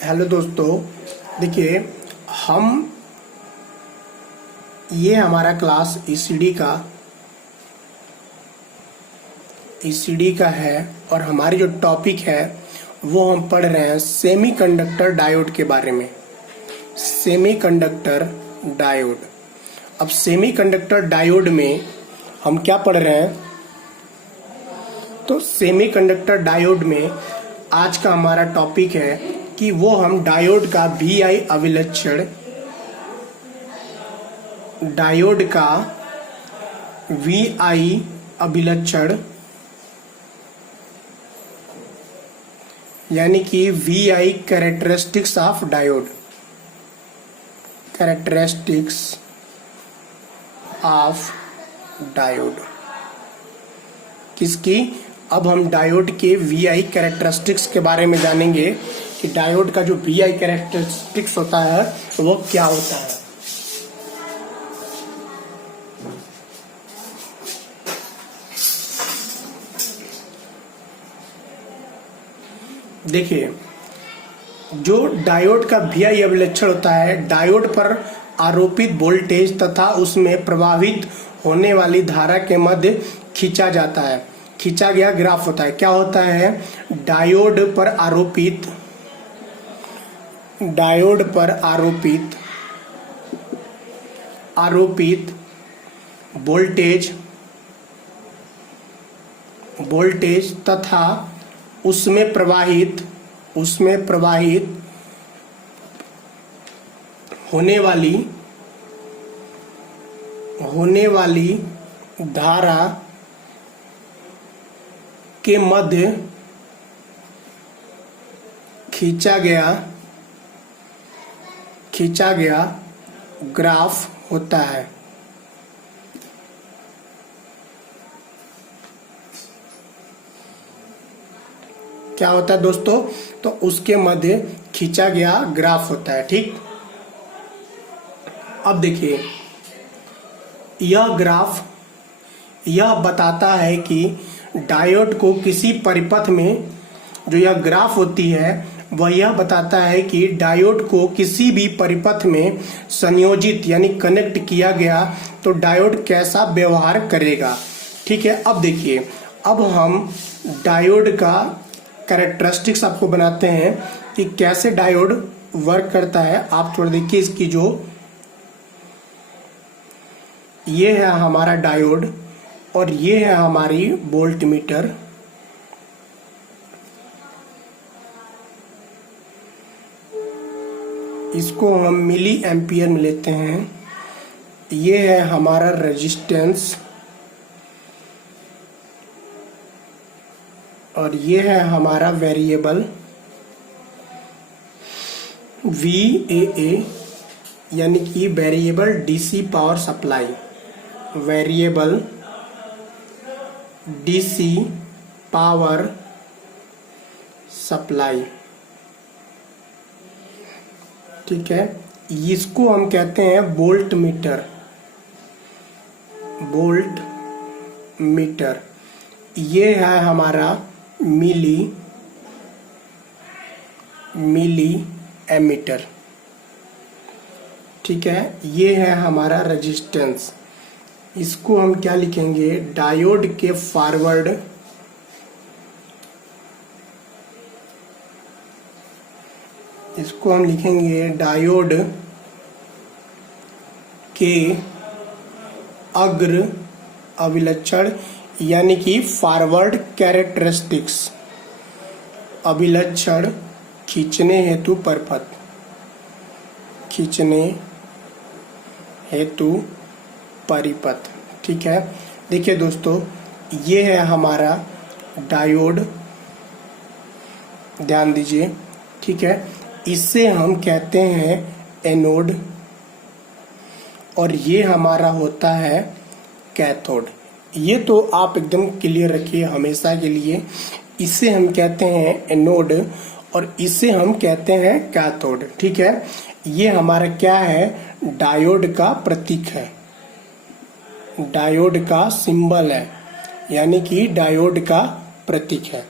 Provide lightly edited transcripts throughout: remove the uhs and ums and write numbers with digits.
Hello दोस्तों, देखिए हम ये हमारा क्लास ईसीडी का है और हमारी जो टॉपिक है वो हम पढ़ रहे हैं सेमीकंडक्टर डायोड के बारे में। Semiconductor diode. अब सेमीकंडक्टर डायोड में हम क्या पढ़ रहे हैं, तो सेमीकंडक्टर डायोड में आज का हमारा टॉपिक है कि वो हम डायोड का VI अभिलक्षण, डायोड का VI अभिलक्षण यानी कि VI characteristics of diode, characteristics of diode किसकी। अब हम डायोड के VI कैरेक्टरिस्टिक्स के बारे में जानेंगे कि डायोड का जो VI कैरेक्टरिस्टिक्स होता है वो क्या होता है। देखिए, जो डायोड का VI अभिलक्षण होता है, डायोड पर आरोपित वोल्टेज तथा उसमें प्रवाहित होने वाली धारा के मध्य खींचा जाता है, खींचा गया ग्राफ होता है। क्या होता है, डायोड पर आरोपित वोल्टेज तथा उसमें प्रवाहित होने वाली धारा के मध्य खींचा गया ग्राफ होता है। क्या होता है दोस्तों, तो उसके मध्य खींचा गया ग्राफ होता है। ठीक, अब देखिए यह ग्राफ यह बताता है कि डायोड को किसी परिपथ में, जो यह ग्राफ होती है वह यह बताता है कि डायोड को किसी भी परिपथ में संयोजित यानी कनेक्ट किया गया तो डायोड कैसा व्यवहार करेगा। ठीक है, अब देखिए, अब हम डायोड का कैरेक्टरिस्टिक्स आपको बनाते हैं कि कैसे डायोड वर्क करता है। आप थोड़ा देखिए, इसकी जो ये है हमारा डायोड और ये है हमारी वोल्ट मीटर। इसको हम मिली एम्पियर में लेते हैं। ये है हमारा रेजिस्टेंस और ये है हमारा वेरिएबल VAA यानी कि variable DC power supply, variable DC power supply. ठीक है, इसको हम कहते हैं वोल्ट मीटर। ये है हमारा मिली एमीटर। ठीक है, ये है हमारा रेजिस्टेंस। इसको हम क्या लिखेंगे, डायोड के फॉरवर्ड इसको हम लिखेंगे डायोड के अग्र अभिलक्षण यानी कि फॉरवर्ड कैरेक्टरिस्टिक्स, अभिलक्षण खींचने हेतु परिपथ, खींचने हेतु परिपथ। ठीक है, देखिए दोस्तों, ये है हमारा डायोड, ध्यान दीजिए। ठीक है, इससे हम कहते हैं एनोड और ये हमारा होता है कैथोड। ये तो आप एकदम क्लियर रखिए हमेशा के लिए। इसे हम कहते हैं एनोड और इसे हम कहते हैं कैथोड। ठीक है, ये हमारा क्या है, डायोड का प्रतीक है, डायोड का सिंबल है, यानी कि डायोड का प्रतीक है।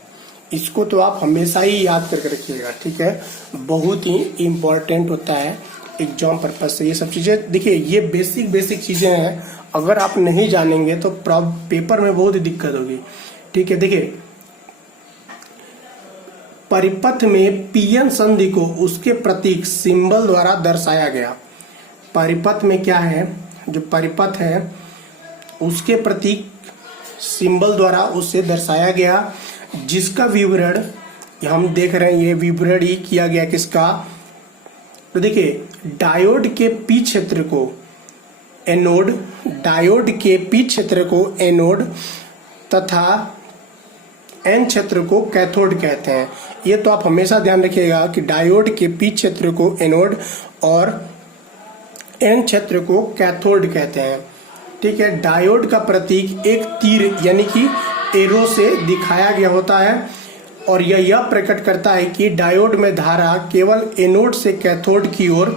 इसको तो आप हमेशा ही याद करके रखिएगा, ठीक है। बहुत ही इम्पोर्टेंट होता है एग्जाम पर्पज से ये सब चीजें। देखिए ये बेसिक चीजें हैं, अगर आप नहीं जानेंगे तो पेपर में बहुत ही दिक्कत होगी, ठीक है। देखिए परिपथ में पीएन संधि को उसके प्रतीक सिंबल द्वारा दर्शाया गया। परिपथ में क्या है, जो परिपथ है उसके प्रतीक सिंबल द्वारा उसे दर्शाया गया, जिसका विवरण हम देख रहे हैं। ये विवरण ही किया गया किसका, तो देखिए डायोड के पी क्षेत्र को एनोड, डायोड के पी क्षेत्र को एनोड तथा एन क्षेत्र को कैथोड कहते हैं। ये तो आप हमेशा ध्यान रखिएगा कि डायोड के पी क्षेत्र को एनोड और एन क्षेत्र को कैथोड कहते हैं, ठीक है। डायोड का प्रतीक एक तीर यानी कि एरो से दिखाया गया होता है और यह प्रकट करता है कि डायोड में धारा केवल एनोड से कैथोड की ओर,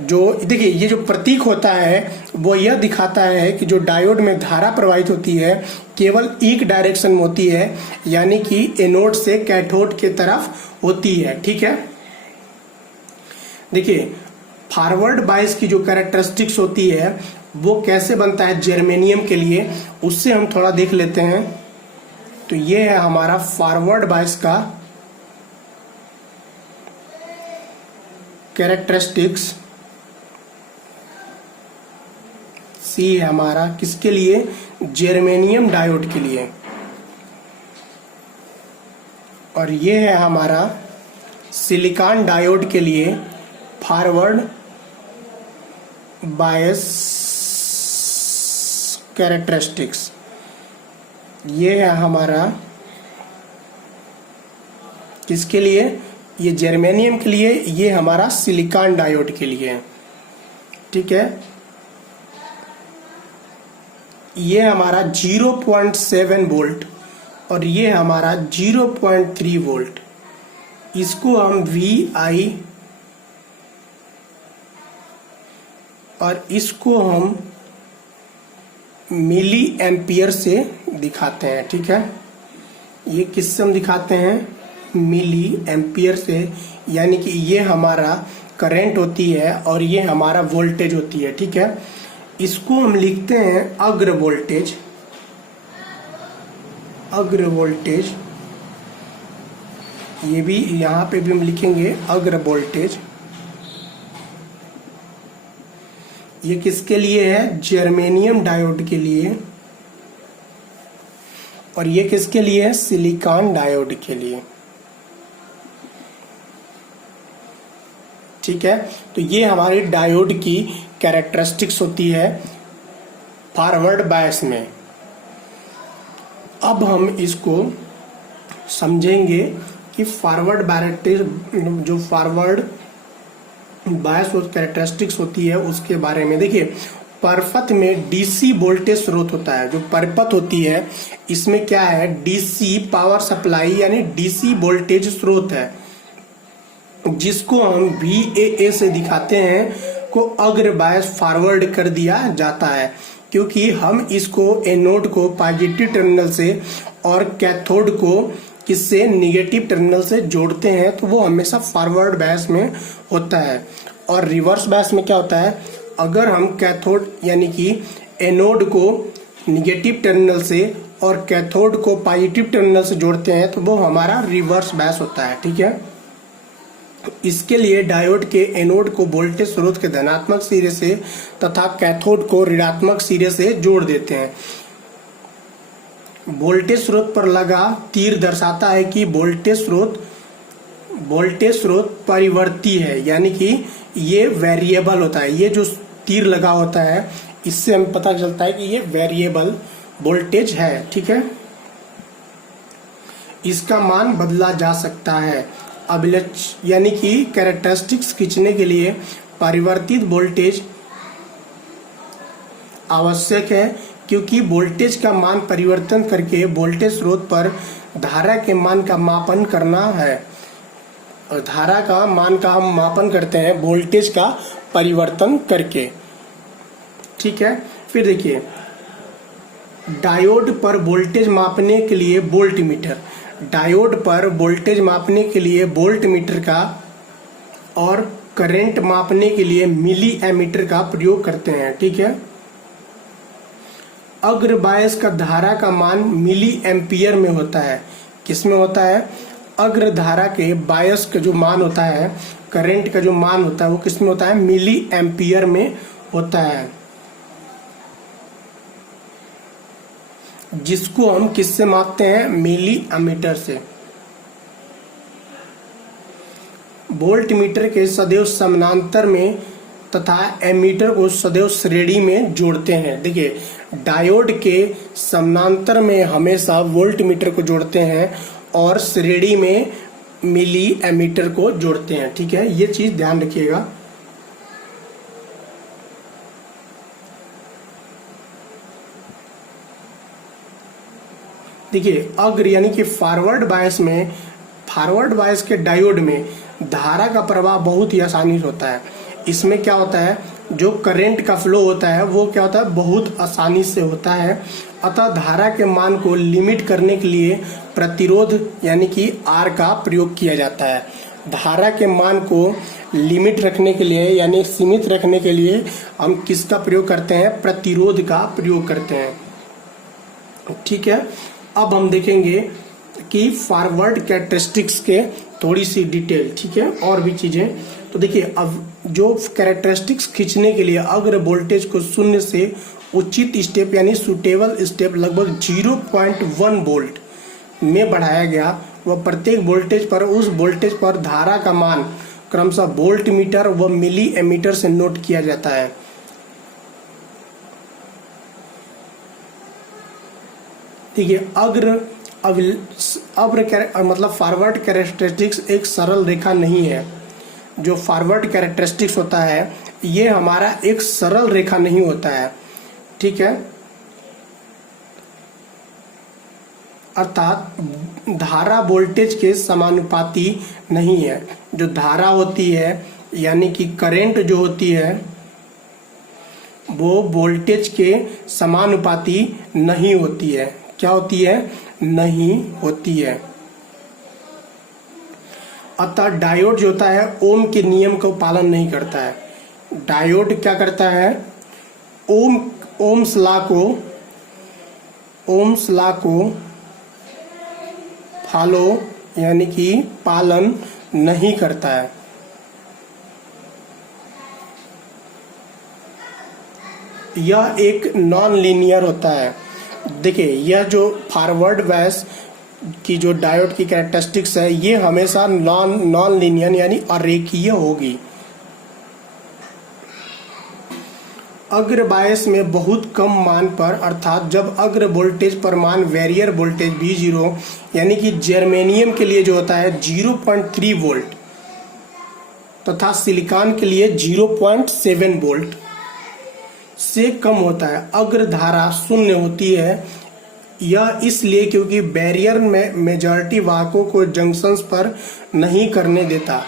जो देखिए ये जो प्रतीक होता है वो यह दिखाता है कि जो डायोड में धारा प्रवाहित होती है केवल एक डायरेक्शन में होती है, यानी कि एनोड से कैथोड के तरफ होती है, ठीक है। देखिए फॉरवर्ड बायस की जो कैरेक्टरिस्टिक्स होती है वो कैसे बनता है जर्मेनियम के लिए, उससे हम थोड़ा देख लेते हैं। तो ये है हमारा फॉरवर्ड बायस का कैरेक्टरिस्टिक्स। सी है हमारा किसके लिए, जर्मेनियम डायोड के लिए। और ये है हमारा सिलिकॉन डायोड के लिए फॉरवर्ड बायस कैरेक्टरिस्टिक्स। ये है हमारा किसके लिए, ये जर्मेनियम के लिए, ये हमारा सिलिकॉन डायोड के लिए, ठीक है। ये हमारा 0.7 वोल्ट और ये हमारा 0.3 वोल्ट। इसको हम VI और इसको हम मिली एम्पियर से दिखाते हैं, ठीक है। ये किससे हम दिखाते हैं, मिली एम्पियर से, यानी कि ये हमारा करंट होती है और ये हमारा वोल्टेज होती है, ठीक है। इसको हम लिखते हैं अग्र वोल्टेज, अग्र वोल्टेज। ये भी यहाँ पे भी हम लिखेंगे अग्र वोल्टेज। ये किसके लिए है, जर्मेनियम डायोड के लिए। और ये किसके लिए है, सिलिकॉन डायोड के लिए, ठीक है। तो ये हमारी डायोड की कैरेक्टरिस्टिक्स होती है फॉरवर्ड बायस में। अब हम इसको समझेंगे कि फॉरवर्ड बायस, जो फॉरवर्ड बायस कैरेक्टरिस्टिक्स होती है उसके बारे में। देखिए परिपथ में डीसी वोल्टेज स्रोत होता है। जो परिपथ होती है इसमें क्या है, डीसी पावर सप्लाई यानी डीसी वोल्टेज स्रोत है, जिसको हम VAA से दिखाते हैं, को अग्र बायस फॉरवर्ड कर दिया जाता है, क्योंकि हम इसको एनोड को पॉजिटिव टर्मिनल से और कैथोड को किससे, निगेटिव टर्मिनल से जोड़ते हैं, तो वो हमेशा फॉरवर्ड बायस में होता है। और रिवर्स बायस में क्या होता है, अगर हम कैथोड यानी कि एनोड को निगेटिव टर्मिनल से और कैथोड को पॉजिटिव टर्मिनल से जोड़ते हैं, तो वो हमारा रिवर्स बायस होता है, ठीक है। इसके लिए डायोड के एनोड को वोल्टेज स्रोत के धनात्मक सिरे से तथा कैथोड को ऋणात्मक सिरे से जोड़ देते हैं। वोल्टेज स्रोत पर लगा तीर दर्शाता है कि वोल्टेज स्रोत परिवर्ती है, यानी कि ये वेरिएबल होता है। ये जो तीर लगा होता है इससे हमें पता चलता है कि ये वेरिएबल वोल्टेज है, ठीक है। इसका मान बदला जा सकता है। यानी कि कैरेक्टरिस्टिक्स खींचने के लिए परिवर्तित वोल्टेज आवश्यक है, क्योंकि वोल्टेज का मान परिवर्तन करके वोल्टेज स्रोत पर धारा के मान का मापन करना है। और धारा का मान का हम मापन करते हैं वोल्टेज का परिवर्तन करके, ठीक है। फिर देखिए डायोड पर वोल्टेज मापने के लिए वोल्टमीटर। डायोड पर वोल्टेज मापने के लिए वोल्ट मीटर का और करंट मापने के लिए मिली एमीटर का प्रयोग करते हैं। ठीक है। अग्र बायस का धारा का मान मिली एम्पियर में होता है। किस में होता है? अग्र धारा के बायस का जो मान होता है, करंट का जो मान होता है, वो किस में होता है? मिली एम्पियर में होता है, जिसको हम किससे मापते हैं? मिली एमीटर से। वोल्ट मीटर के सदैव समानांतर में तथा एमीटर को सदैव श्रेणी में जोड़ते हैं। देखिए, डायोड के समानांतर में हमेशा वोल्ट मीटर को जोड़ते हैं और श्रेणी में मिली एमीटर को जोड़ते हैं। ठीक है, ये चीज ध्यान रखिएगा। देखिए, अग्र यानी कि फॉरवर्ड बायस के डायोड में धारा का प्रवाह बहुत ही आसानी से होता है। इसमें क्या होता है? जो करंट का फ्लो होता है वो क्या होता है? बहुत आसानी से होता है। अतः धारा के मान को लिमिट करने के लिए प्रतिरोध यानी कि R का प्रयोग किया जाता है। धारा के मान को लिमिट रखने के लिए यानी सीमित रखने के लिए हम किसका प्रयोग करते हैं? प्रतिरोध का प्रयोग करते हैं। ठीक है। अब हम देखेंगे कि फॉरवर्ड कैरेक्टरिस्टिक्स के थोड़ी सी डिटेल। ठीक है, और भी चीजें। तो देखिए, अब जो कैरेक्टरिस्टिक्स खींचने के लिए अग्र वोल्टेज को शून्य से उचित स्टेप यानी सुटेबल स्टेप लगभग 0.1 वोल्ट में बढ़ाया गया, वह प्रत्येक वोल्टेज पर उस वोल्टेज पर धारा का मान क्रमशः वोल्ट मीटर व मिली एमीटर से नोट किया जाता है। देखिए, मतलब फॉरवर्ड कैरेक्टरिस्टिक्स एक सरल रेखा नहीं है। जो फॉरवर्ड कैरेक्टरिस्टिक्स होता है ये हमारा एक सरल रेखा नहीं होता है। ठीक है, अर्थात धारा वोल्टेज के समानुपाती नहीं है। जो धारा होती है यानी कि करंट जो होती है वो वोल्टेज के समानुपाती नहीं होती है। क्या होती है? नहीं होती है। अतः डायोड जो होता है ओम के नियम का पालन नहीं करता है। डायोड क्या करता है? ओम्स लॉ को फॉलो यानी कि पालन नहीं करता है। यह एक नॉन लीनियर होता है। देखिए, यह जो फॉरवर्ड बायस की जो डायोड की कैरेक्टरिस्टिक्स है ये हमेशा नॉन लीनियर यानी अरेखीय होगी। अग्र बायस में बहुत कम मान पर अर्थात जब अग्र वोल्टेज पर मान बैरियर वोल्टेज V0 यानी कि जर्मेनियम के लिए जो होता है 0.3 वोल्ट तथा सिलिकॉन के लिए 0.7 वोल्ट से कम होता है, अग्र धारा शून्य होती है। यह इसलिए क्योंकि बैरियर में मेजॉरिटी वाहकों को जंक्शंस पर नहीं करने देता,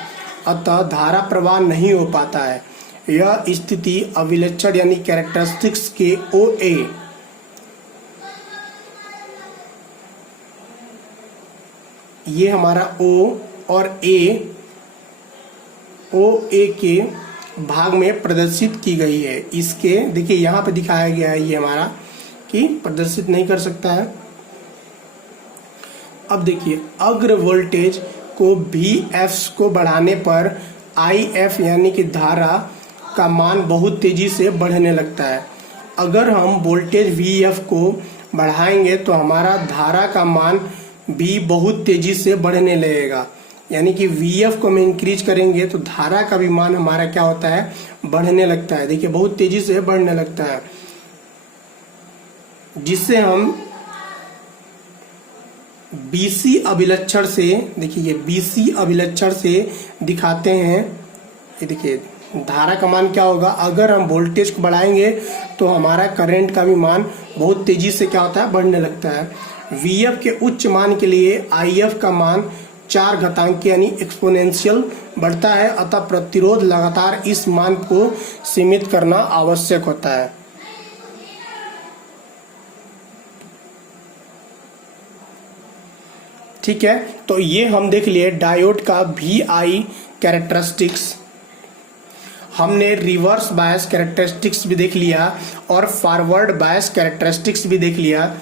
अतः धारा प्रवाह नहीं हो पाता है। यह स्थिति अभिलक्षण यानी कैरेक्टरिस्टिक्स के OA ये हमारा O और OA के भाग में प्रदर्शित की गई है। इसके देखिए यहाँ पे दिखाया गया है ये हमारा कि प्रदर्शित नहीं कर सकता है। अब देखिए, अग्र वोल्टेज को VF को बढ़ाने पर IF यानी कि धारा का मान बहुत तेजी से बढ़ने लगता है। अगर हम वोल्टेज VF को बढ़ाएंगे तो हमारा धारा का मान भी बहुत तेजी से बढ़ने लगेगा। यानी कि VF को हम इंक्रीज करेंगे तो धारा का भी मान हमारा क्या होता है? बढ़ने लगता है। देखिए, बहुत तेजी से बढ़ने लगता है, जिससे हम BC अभिलक्षण से, देखिए ये BC अभिलक्षण से दिखाते हैं। ये देखिए, धारा का मान क्या होगा? अगर हम वोल्टेज को बढ़ाएंगे तो हमारा करंट का भी मान बहुत तेजी से क्या होता है? बढ़ने लगता है। VF के उच्च मान के लिए IF का मान 4 घातांक यानी एक्सपोनेंशियल बढ़ता है, अतः प्रतिरोध लगातार इस मान को सीमित करना आवश्यक होता है। ठीक है, तो ये हम देख लिए डायोड का VI कैरेक्टरिस्टिक्स, हमने रिवर्स बायस कैरेक्टरिस्टिक्स भी देख लिया और फॉरवर्ड बायस कैरेक्टरिस्टिक्स भी देख लिया।